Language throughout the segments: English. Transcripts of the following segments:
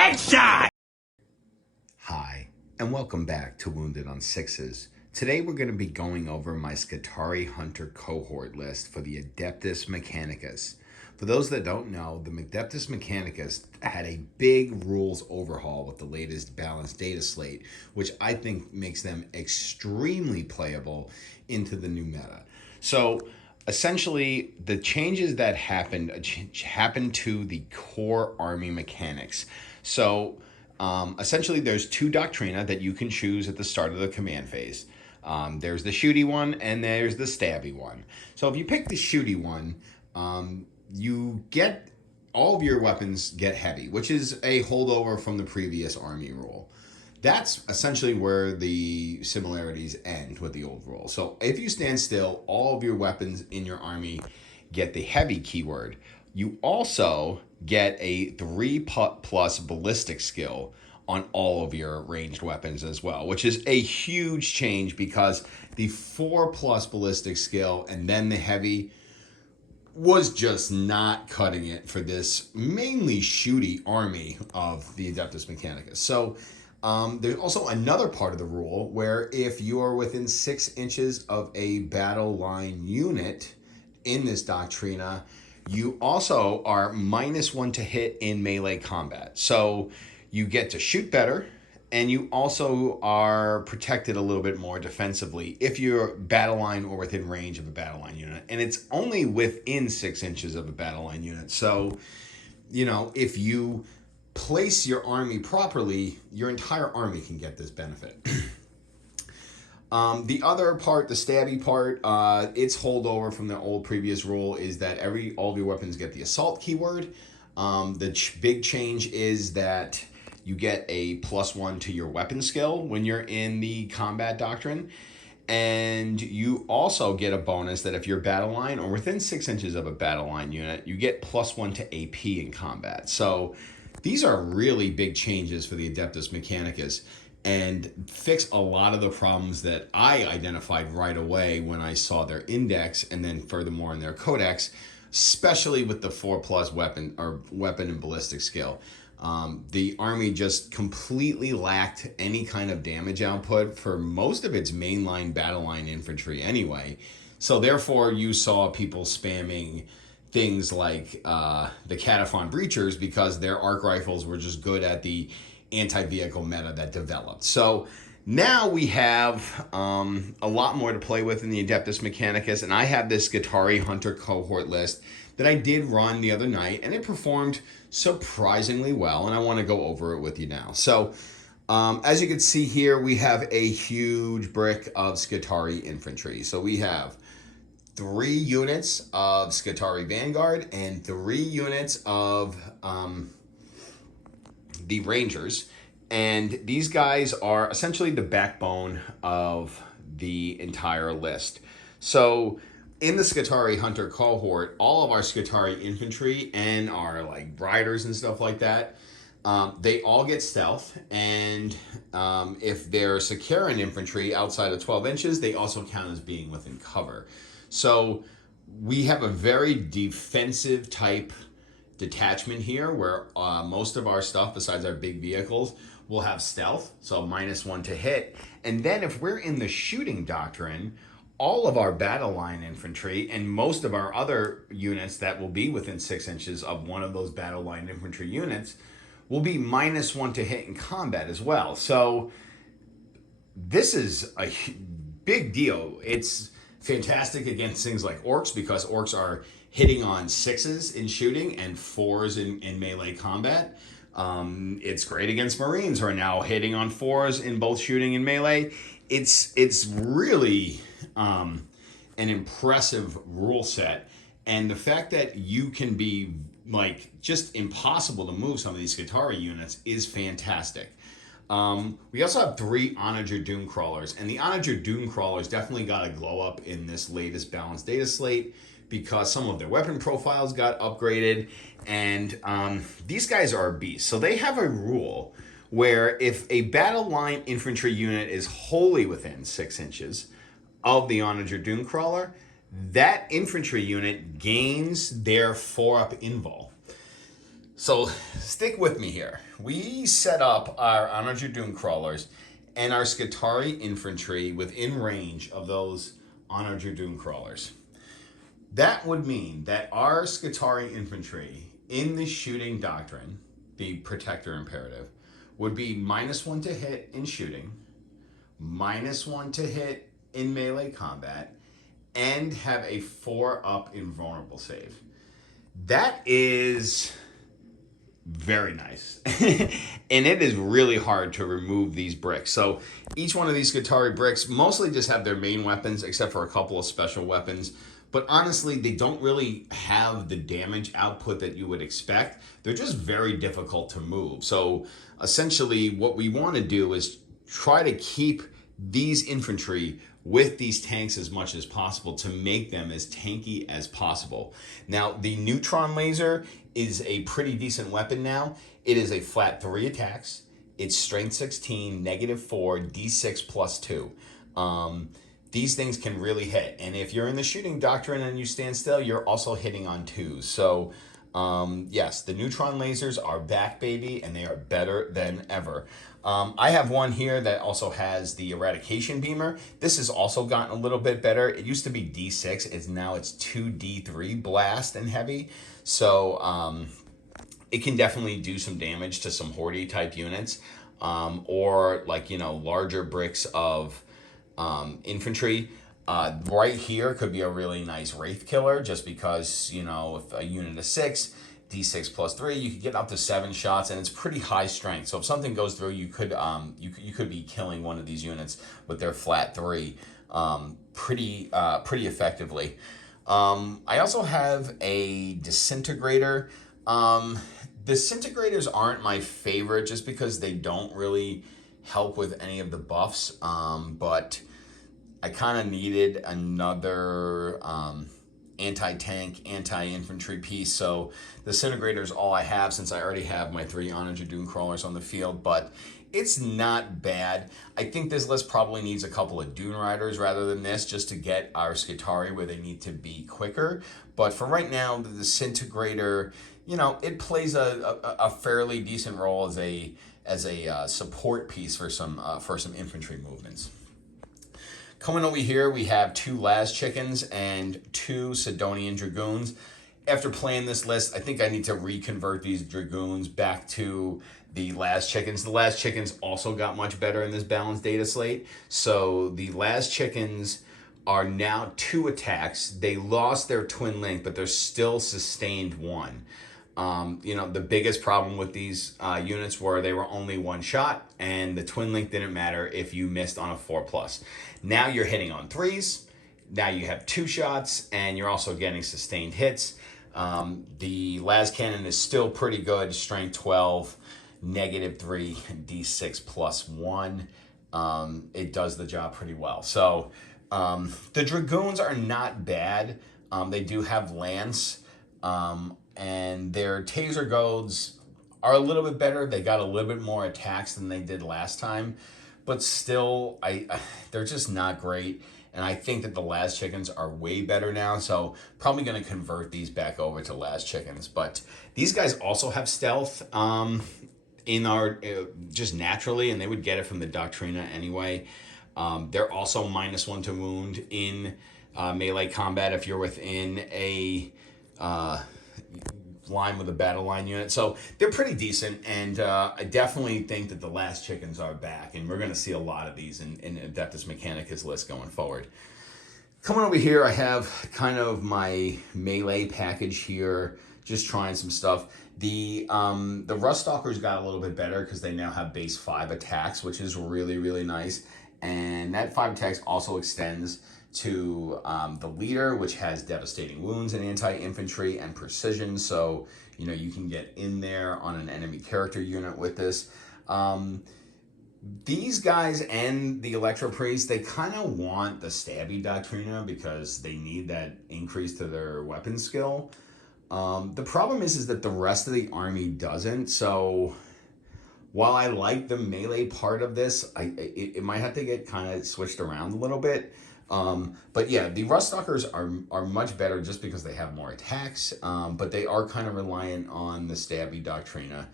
Headshot! Hi, and welcome back to Wounded on Sixes. Today we're going to be going over my Skitarii Hunter Cohort List for the Adeptus Mechanicus. For those that don't know, the Adeptus Mechanicus had a big rules overhaul with the latest balanced data slate, which I think makes them extremely playable into the new meta. So essentially, the changes that happened to the core army mechanics. So essentially, there's two Doctrina that you can choose at the start of the command phase. There's the shooty one and there's the stabby one. So if you pick the shooty one, you get all of your weapons get heavy, which is a holdover from the previous army rule. That's essentially where the similarities end with the old rule. So if you stand still, all of your weapons in your army get the heavy keyword. You also get a 3+ ballistic skill on all of your ranged weapons as well, which is a huge change because the 4+ ballistic skill and then the heavy was just not cutting it for this mainly shooty army of the Adeptus Mechanicus. So there's also another part of the rule where if you are within 6 inches of a battle line unit in this Doctrina, you also are -1 to hit in melee combat. So you get to shoot better, and you also are protected a little bit more defensively if you're battle line or within range of a battle line unit. And it's only within 6 inches of a battle line unit. So, you know, if you place your army properly, your entire army can get this benefit. The other part, the stabby part, its holdover from the old previous rule is that all of your weapons get the assault keyword. The big change is that you get a +1 to your weapon skill when you're in the combat doctrine. And you also get a bonus that if you're battle line or within 6 inches of a battle line unit, you get +1 to AP in combat. So these are really big changes for the Adeptus Mechanicus and fix a lot of the problems that I identified right away when I saw their index and then furthermore in their codex, especially with the 4+ weapon and ballistic skill. The army just completely lacked any kind of damage output for most of its mainline battle line infantry anyway. So therefore you saw people spamming things like the Cataphon Breachers because their arc rifles were just good at the anti-vehicle meta that developed. So now we have a lot more to play with in the Adeptus Mechanicus, and I have this Skitarii Hunter Cohort List that I did run the other night, and it performed surprisingly well, and I want to go over it with you now. So as you can see here, we have a huge brick of Skitarii infantry. So we have 3 units of Skitarii Vanguard and 3 units of the Rangers. And these guys are essentially the backbone of the entire list. So in the Skitarii Hunter Cohort, all of our Skitarii infantry and our like riders and stuff like that, they all get stealth. And if they're Sakaran infantry outside of 12 inches, they also count as being within cover. So we have a very defensive type detachment here where most of our stuff besides our big vehicles will have stealth, so -1 to hit. And then if we're in the shooting doctrine, all of our battle line infantry and most of our other units that will be within 6 inches of one of those battle line infantry units will be -1 to hit in combat as well. So this is a big deal. It's fantastic against things like orcs because orcs are hitting on 6s in shooting and 4s in melee combat. It's great against Marines who are now hitting on 4s in both shooting and melee. It's really an impressive rule set, and the fact that you can be like just impossible to move some of these Skitarii units is fantastic. We also have 3 Onager Doomcrawlers, and the Onager Doomcrawlers definitely got a glow up in this latest balanced data slate because some of their weapon profiles got upgraded, and these guys are a beast. So they have a rule where if a battle line infantry unit is wholly within 6 inches of the Onager Doomcrawler, that infantry unit gains their 4-up invul. So stick with me here. We set up our Honor Dragoon crawlers and our Skitarii infantry within range of those Honor Dragoon crawlers. That would mean that our Skitarii infantry in the shooting doctrine, the protector imperative, would be -1 to hit in shooting, -1 to hit in melee combat, and have a 4+ invulnerable save. That is very nice. And it is really hard to remove these bricks. So each one of these Skitarii bricks mostly just have their main weapons, except for a couple of special weapons. But honestly, they don't really have the damage output that you would expect. They're just very difficult to move. So essentially what we want to do is try to keep these infantry with these tanks as much as possible to make them as tanky as possible. Now, the neutron laser is a pretty decent weapon now. It is a flat 3 attacks. It's strength 16, -4, d6 +2. These things can really hit. And if you're in the shooting doctrine and you stand still, you're also hitting on 2s. So yes, the neutron lasers are back, baby, and they are better than ever. I have one here that also has the eradication beamer. This has also gotten a little bit better. It used to be D6. Now it's 2D3 blast and heavy. So it can definitely do some damage to some Horde type units, or larger bricks of infantry. Right here could be a really nice Wraith killer, just because, if a unit of 6, D6 +3, you could get up to 7 shots, and it's pretty high strength. So if something goes through, you could be killing one of these units with their flat 3 pretty effectively. I also have a disintegrator. Disintegrators aren't my favorite just because they don't really help with any of the buffs, but I kind of needed another anti-tank, anti-infantry piece, so the disintegrator is all I have, since I already have my 3 Honor Dragoon crawlers on the field, but it's not bad. I think this list probably needs a couple of Dune Riders rather than this, just to get our Skitarii where they need to be quicker. But for right now, the disintegrator, it plays a fairly decent role as a support piece for some infantry movements. Coming over here, we have 2 Las Chickens and 2 Sidonian Dragoons. After playing this list, I think I need to reconvert these Dragoons back to the Las Chickens. The Las Chickens also got much better in this balanced data slate. So the Las Chickens are now 2 attacks. They lost their twin link, but they're still sustained 1. The biggest problem with these units were they were only 1 shot, and the twin link didn't matter if you missed on a 4+. Now you're hitting on 3s. Now you have 2 shots, and you're also getting sustained hits. The las cannon is still pretty good, strength 12, -3, d6 +1. It does the job pretty well. So the Dragoons are not bad. They do have lance, and their taser goads are a little bit better. They got a little bit more attacks than they did last time, but still, they're just not great. And I think that the Las Chickens are way better now, so probably going to convert these back over to Las Chickens. But these guys also have stealth in our just naturally, and they would get it from the Doctrina anyway. They're also -1 to wound in melee combat if you're within a line with a battle line unit. So they're pretty decent, and I definitely think that the Las Chickens are back, and we're going to see a lot of these in Adeptus Mechanicus list going forward. Coming over here, I have kind of my melee package here, just trying some stuff. The Ruststalkers got a little bit better because they now have base 5 attacks, which is really, really nice. And that 5 attacks also extends to the leader, which has devastating wounds and anti-infantry and precision. So, you can get in there on an enemy character unit with this. These guys and the Electro Priest, they kind of want the Stabby Doctrina because they need that increase to their weapon skill. The problem is that the rest of the army doesn't. So while I like the melee part of this, it might have to get kind of switched around a little bit. But yeah, the Ruststalkers are much better just because they have more attacks, but they are kind of reliant on the Stabby Doctrina.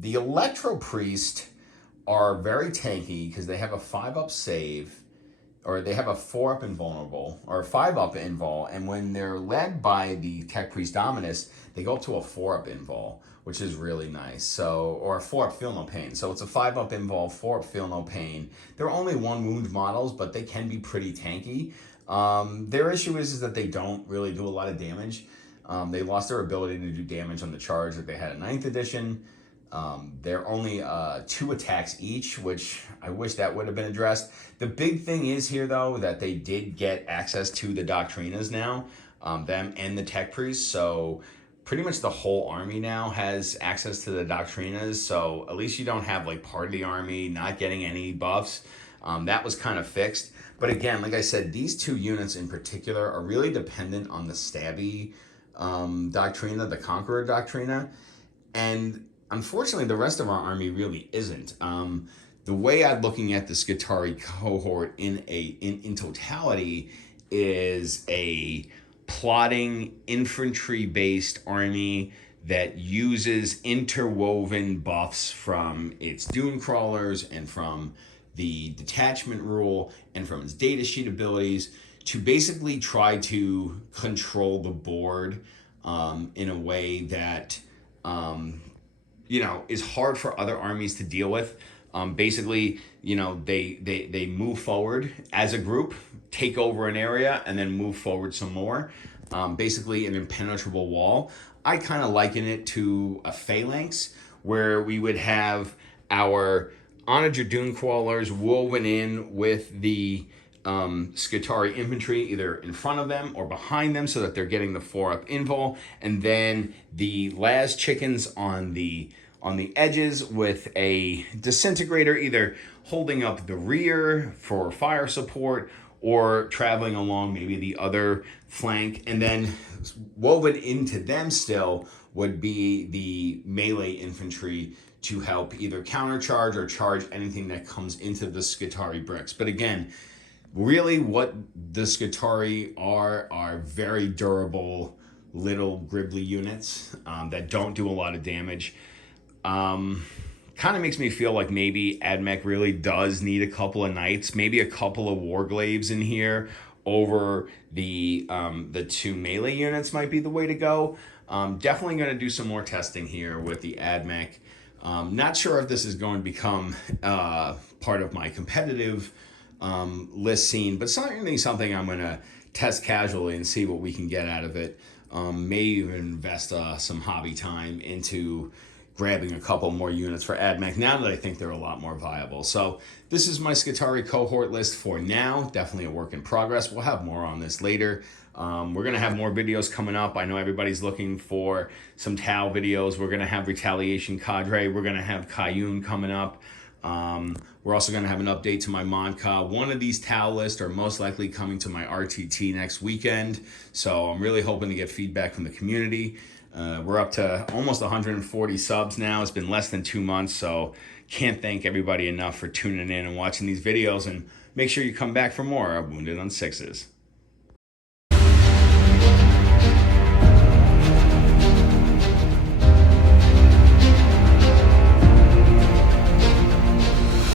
The Electro Priest are very tanky because they have a 5-up save, or they have a 4-up invulnerable, or a 5-up invul, and when they're led by the Tech Priest Dominus, they go up to a 4-up invul, which is really nice. So, or a 4-up Feel No Pain. So it's a 5-up invul, 4-up Feel No Pain. They're only 1 wound models, but they can be pretty tanky. Their issue is that they don't really do a lot of damage. They lost their ability to do damage on the charge that they had in 9th edition. They're only 2 attacks each, which I wish that would have been addressed. The big thing is here, though, that they did get access to the Doctrinas now, them and the Tech Priests. So pretty much the whole army now has access to the Doctrinas. So at least you don't have like part of the army not getting any buffs. That was kind of fixed. But again, like I said, these 2 units in particular are really dependent on the Stabby Doctrina, the Conqueror Doctrina. And unfortunately, the rest of our army really isn't. The way I'm looking at the Skitarii cohort in totality is a plotting infantry-based army that uses interwoven buffs from its Dune Crawlers and from the detachment rule and from its datasheet abilities to basically try to control the board in a way that is hard for other armies to deal with. Basically, they move forward as a group, take over an area, and then move forward some more. Basically, an impenetrable wall. I kind of liken it to a phalanx, where we would have our Onager Dune Crawlers woven in with the Skitarii infantry either in front of them or behind them so that they're getting the 4-up invul, and then the Las chickens on the edges with a disintegrator either holding up the rear for fire support or traveling along maybe the other flank, and then woven into them still would be the melee infantry to help either countercharge or charge anything that comes into the Skitarii bricks. But again, really what the Skitarii are very durable little gribbly units that don't do a lot of damage. Kind of makes me feel like maybe AdMech really does need a couple of knights, maybe a couple of warglaives in here over the 2 melee units might be the way to go. Definitely going to do some more testing here with the AdMech. Not sure if this is going to become part of my competitive list scene, but certainly something I'm going to test casually and see what we can get out of it. May even invest some hobby time into grabbing a couple more units for AdMech now that I think they're a lot more viable. So this is my Skitarii cohort list for now. Definitely a work in progress. We'll have more on this later. We're going to have more videos coming up. I know everybody's looking for some Tau videos. We're going to have Retaliation Cadre. We're going to have Kayun coming up. We're also going to have an update to my Monka. One of these Tau lists are most likely coming to my RTT next weekend. So I'm really hoping to get feedback from the community. We're up to almost 140 subs now. It's been less than 2 months, so can't thank everybody enough for tuning in and watching these videos, and make sure you come back for more of Wounded on Sixes.